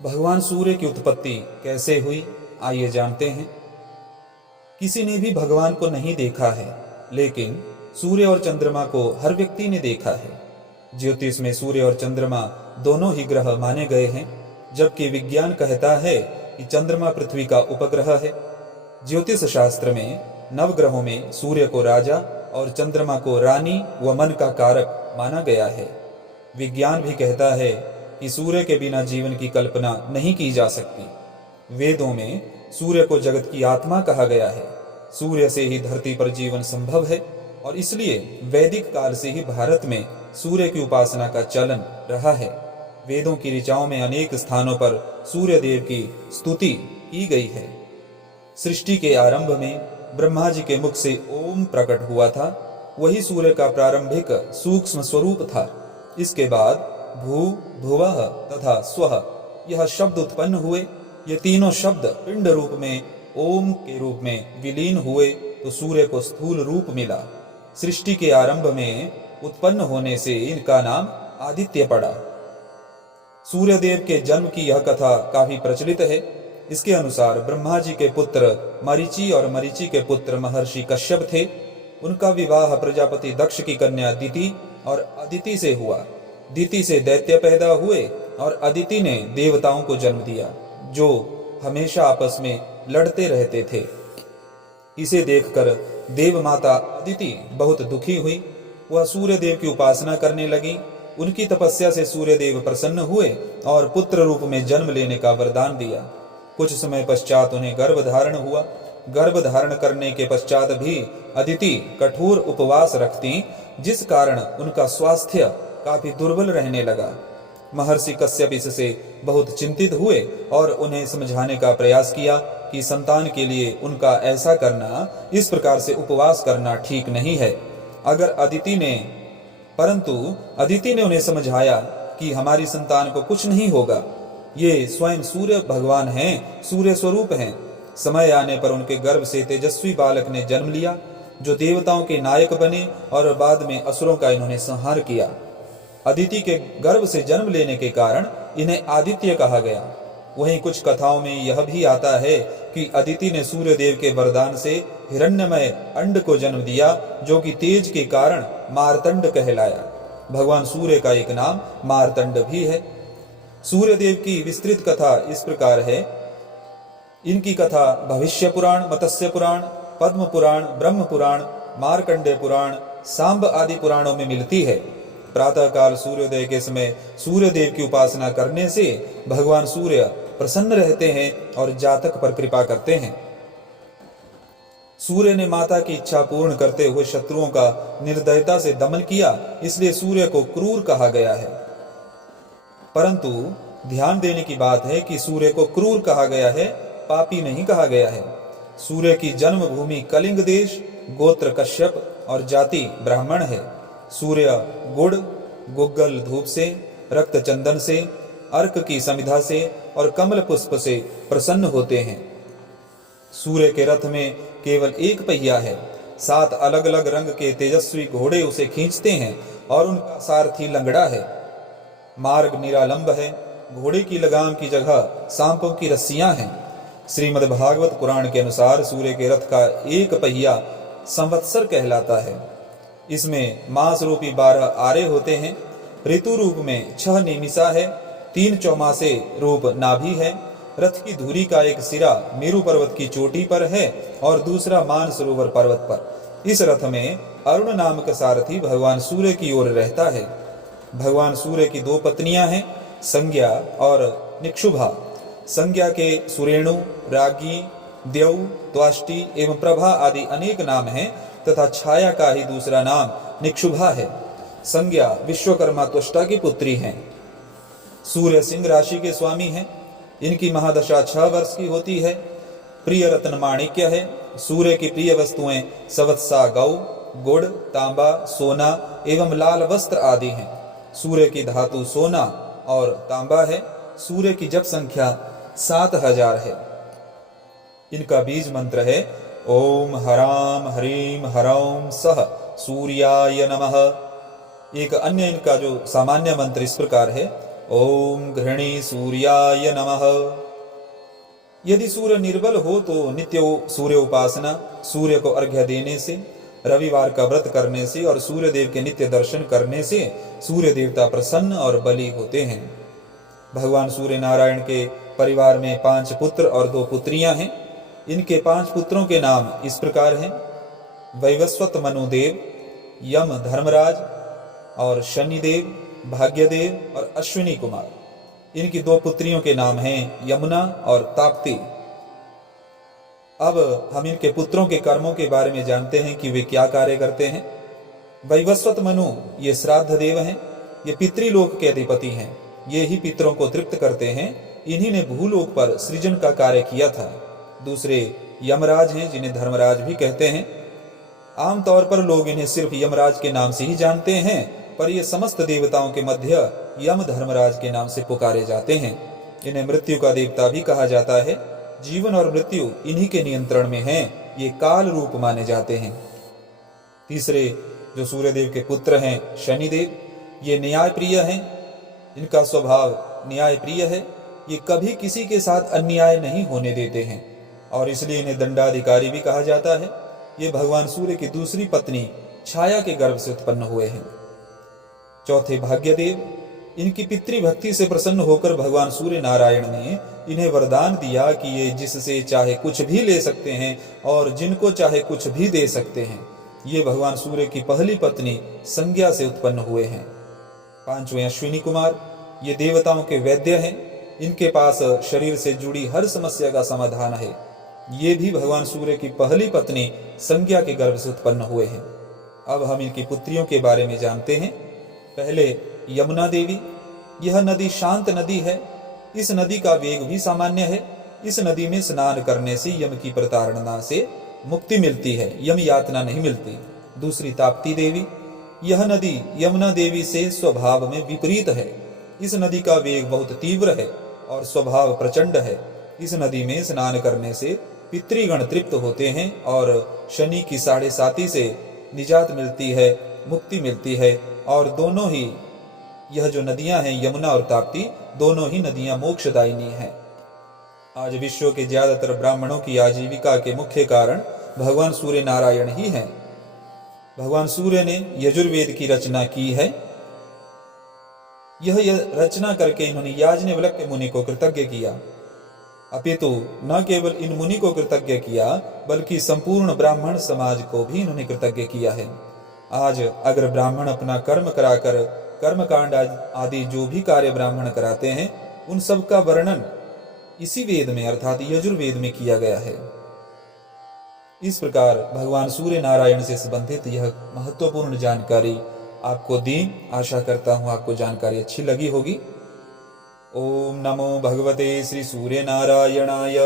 भगवान सूर्य की उत्पत्ति कैसे हुई, आइए जानते हैं। किसी ने भी भगवान को नहीं देखा है, लेकिन सूर्य और चंद्रमा को हर व्यक्ति ने देखा है। ज्योतिष में सूर्य और चंद्रमा दोनों ही ग्रह माने गए हैं, जबकि विज्ञान कहता है कि चंद्रमा पृथ्वी का उपग्रह है। ज्योतिष शास्त्र में नवग्रहों में सूर्य को राजा और चंद्रमा को रानी व मन का कारक माना गया है। विज्ञान भी कहता है कि सूर्य के बिना जीवन की कल्पना नहीं की जा सकती। वेदों में सूर्य को जगत की आत्मा कहा गया है। सूर्य से ही धरती पर जीवन संभव है और इसलिए वैदिक काल से ही भारत में सूर्य की उपासना का चलन रहा है। वेदों की ऋचाओं में अनेक स्थानों पर सूर्य देव की स्तुति की गई है। सृष्टि के आरंभ में ब्रह्मा जी के मुख से ओम प्रकट हुआ था, वही सूर्य का प्रारंभिक सूक्ष्म स्वरूप था। इसके बाद भू, भुवः तथा स्वः यह शब्द उत्पन्न हुए। ये तीनों शब्द पिंड रूप में ओम के रूप में विलीन हुए तो सूर्य को स्थूल रूप मिला। सृष्टि के आरंभ में उत्पन्न होने से इनका नाम आदित्य पड़ा। सूर्य देव के जन्म की यह कथा काफी प्रचलित है। इसके अनुसार ब्रह्मा जी के पुत्र मरीचि और मरीचि के पुत्र महर्षि कश्यप थे। उनका विवाह प्रजापति दक्ष की कन्या दिति और अदिति से हुआ। दिति से दैत्य पैदा हुए और अदिति ने देवताओं को जन्म दिया, जो हमेशा आपस में लड़ते रहते थे। इसे देखकर देव माता अदिति बहुत दुखी हुई। वह सूर्य देव की उपासना करने लगी। उनकी तपस्या से सूर्य देव प्रसन्न हुए और पुत्र रूप में जन्म लेने का वरदान दिया। कुछ समय पश्चात उन्हें गर्भ धारण हुआ। गर्भ धारण करने के पश्चात भी अदिति कठोर उपवास रखती, जिस कारण उनका स्वास्थ्य काफी दुर्बल रहने लगा। महर्षि कश्यप इससे बहुत चिंतित हुए और उन्हें समझाने का प्रयास किया कि संतान के लिए उनका ऐसा करना, इस प्रकार से उपवास करना ठीक नहीं है। परंतु अदिति ने उन्हें समझाया कि हमारी संतान को कुछ नहीं होगा। ये स्वयं सूर्य भगवान हैं, सूर्य स्वरूप हैं। समय आने पर उनके गर्भ से तेजस्वी बालक ने जन्म लिया, जो देवताओं के नायक बने और बाद में असुरों का इन्होंने संहार किया। अदिति के गर्भ से जन्म लेने के कारण इन्हें आदित्य कहा गया। वहीं कुछ कथाओं में यह भी आता है कि अदिति ने सूर्य देव के वरदान से हिरण्यमय अंड को जन्म दिया, जो कि तेज के कारण मार्तंड कहलाया। भगवान सूर्य का एक नाम मार्तंड भी है। सूर्य देव की विस्तृत कथा इस प्रकार है। इनकी कथा भविष्य पुराण, मत्स्य पुराण, पद्म पुराण, ब्रह्म पुराण, मार्कंडेय पुराण, सांब आदि पुराणों में मिलती है। प्रातःकाल सूर्योदय के समय सूर्य देव की उपासना करने से भगवान सूर्य प्रसन्न रहते हैं और जातक पर कृपा करते हैं। सूर्य ने माता की इच्छा पूर्ण करते हुए शत्रुओं का निर्दयता से दमन किया, इसलिए सूर्य को क्रूर कहा गया है। परंतु ध्यान देने की बात है कि सूर्य को क्रूर कहा गया है, पापी नहीं कहा गया है। सूर्य की जन्मभूमि कलिंग देश, गोत्र कश्यप और जाति ब्राह्मण है। सूर्य गुड़, गुग्गल धूप से, रक्त चंदन से, अर्क की समिधा से और कमल पुष्प से प्रसन्न होते हैं। सूर्य के रथ में केवल एक पहिया है। 7 अलग अलग रंग के तेजस्वी घोड़े उसे खींचते हैं और उनका सारथी लंगड़ा है। मार्ग निरालंब है। घोड़े की लगाम की जगह सांपों की रस्सियां हैं। श्रीमद् भागवत पुराण के अनुसार सूर्य के रथ का एक पहिया संवत्सर कहलाता है। इसमें मास रूपी 12 आरे होते हैं। ऋतु रूप में 6 निमिषा है। 3 चौमासे रूप नाभि है। रथ की धुरी का एक सिरा मेरु पर्वत की चोटी पर है और दूसरा मानसरोवर पर्वत पर। इस रथ में अरुण नामक सारथी भगवान सूर्य की ओर रहता है। भगवान सूर्य की 2 पत्नियां हैं, संज्ञा और निक्षुभा। संज्ञा के सुरेणु, रागी, देव, त्वाष्टि एवं प्रभा आदि अनेक नाम हैं तथा छाया का ही दूसरा नाम निक्षुभा है। संज्ञा विश्वकर्मा त्वष्टा की पुत्री हैं। सूर्य सिंह राशि के स्वामी हैं। इनकी महादशा 6 वर्ष की होती है। प्रिय रत्न माणिक्य है। सूर्य की प्रिय वस्तुएं सवत्सा गौ, गुड़, तांबा, सोना एवं लाल वस्त्र आदि हैं। सूर्य की धातु सोना और तांबा है। सूर्य की जप संख्या 7000 है। इनका बीज मंत्र है ओम हराम हरीम हरौम सह सूर्याय नमः। एक अन्य इनका जो सामान्य मंत्र इस प्रकार है ओम घृणी सूर्याय नमः। यदि सूर्य निर्बल हो तो नित्य सूर्य उपासना, सूर्य को अर्घ्य देने से, रविवार का व्रत करने से और सूर्य देव के नित्य दर्शन करने से सूर्य देवता प्रसन्न और बली होते हैं। भगवान सूर्य नारायण के परिवार में 5 पुत्र और 2 पुत्रियां हैं। इनके 5 पुत्रों के नाम इस प्रकार हैं: वैवस्वत मनुदेव, यम धर्मराज और शनिदेव, भाग्यदेव और अश्विनी कुमार। इनकी 2 पुत्रियों के नाम हैं यमुना और ताप्ती। अब हम इनके पुत्रों के कर्मों के बारे में जानते हैं कि वे क्या कार्य करते हैं। वैवस्वत मनु ये श्राद्ध देव हैं, ये पितृलोक के अधिपति हैं। ये ही पितरों को तृप्त करते हैं। इन्हीं ने भूलोक पर सृजन का कार्य किया था। दूसरे यमराज हैं, जिन्हें धर्मराज भी कहते हैं। आमतौर पर लोग इन्हें सिर्फ यमराज के नाम से ही जानते हैं, पर ये समस्त देवताओं के मध्य यम धर्मराज के नाम से पुकारे जाते हैं। इन्हें मृत्यु का देवता भी कहा जाता है। जीवन और मृत्यु इन्हीं के नियंत्रण में है। ये काल रूप माने जाते हैं। तीसरे जो सूर्यदेव के पुत्र हैं शनिदेव, ये न्याय प्रिय हैं। इनका स्वभाव न्याय प्रिय है। ये कभी किसी के साथ अन्याय नहीं होने देते हैं और इसलिए इन्हें दंडाधिकारी भी कहा जाता है। ये भगवान सूर्य की दूसरी पत्नी छाया के गर्भ से उत्पन्न हुए हैं। चौथे भाग्यदेव, इनकी पितृभक्ति से प्रसन्न होकर भगवान सूर्य नारायण ने इन्हें वरदान दिया कि ये जिससे चाहे कुछ भी ले सकते हैं और जिनको चाहे कुछ भी दे सकते हैं। ये भगवान सूर्य की पहली पत्नी संज्ञा से उत्पन्न हुए हैं। 5वें अश्विनी कुमार, ये देवताओं के वैद्य हैं। इनके पास शरीर से जुड़ी हर समस्या का समाधान है। ये भी भगवान सूर्य की पहली पत्नी संज्ञा के गर्भ से उत्पन्न हुए हैं। अब हम इनकी पुत्रियों के बारे में जानते हैं। पहले यमुना देवी, यह नदी शांत नदी है। इस नदी का वेग भी सामान्य है। इस नदी में स्नान करने से यम की प्रताड़ना से मुक्ति मिलती है, यम यातना नहीं मिलती। दूसरी ताप्ती देवी, यह नदी यमुना देवी से स्वभाव में विपरीत है। इस नदी का वेग बहुत तीव्र है और स्वभाव प्रचंड है। इस नदी में स्नान करने से पितृगण तृप्त होते हैं और शनि की 7.5 से निजात मिलती है, मुक्ति मिलती है। और दोनों ही यह जो नदियां हैं यमुना और ताप्ती, दोनों ही नदियां मोक्षदायिनी हैं। आज विश्व के ज्यादातर ब्राह्मणों की आजीविका के मुख्य कारण भगवान सूर्य नारायण ही हैं। भगवान सूर्य ने यजुर्वेद की रचना की है। यह रचना करके इन्होंने याज्ञवल्क्य मुनि को कृतज्ञ किया। अपितु न केवल इन मुनि को कृतज्ञ किया, बल्कि संपूर्ण ब्राह्मण समाज को भी इन्होंने कृतज्ञ किया है। आज अगर ब्राह्मण अपना कर्म कराकर कर्मकांड आदि जो भी कार्य ब्राह्मण कराते हैं, उन सब का वर्णन इसी वेद में अर्थात यजुर्वेद में किया गया है। इस प्रकार भगवान सूर्य नारायण से संबंधित यह महत्वपूर्ण जानकारी आपको दी। आशा करता हूं आपको जानकारी अच्छी लगी होगी। ओम नमो भगवते श्री सूर्य नारायणाय।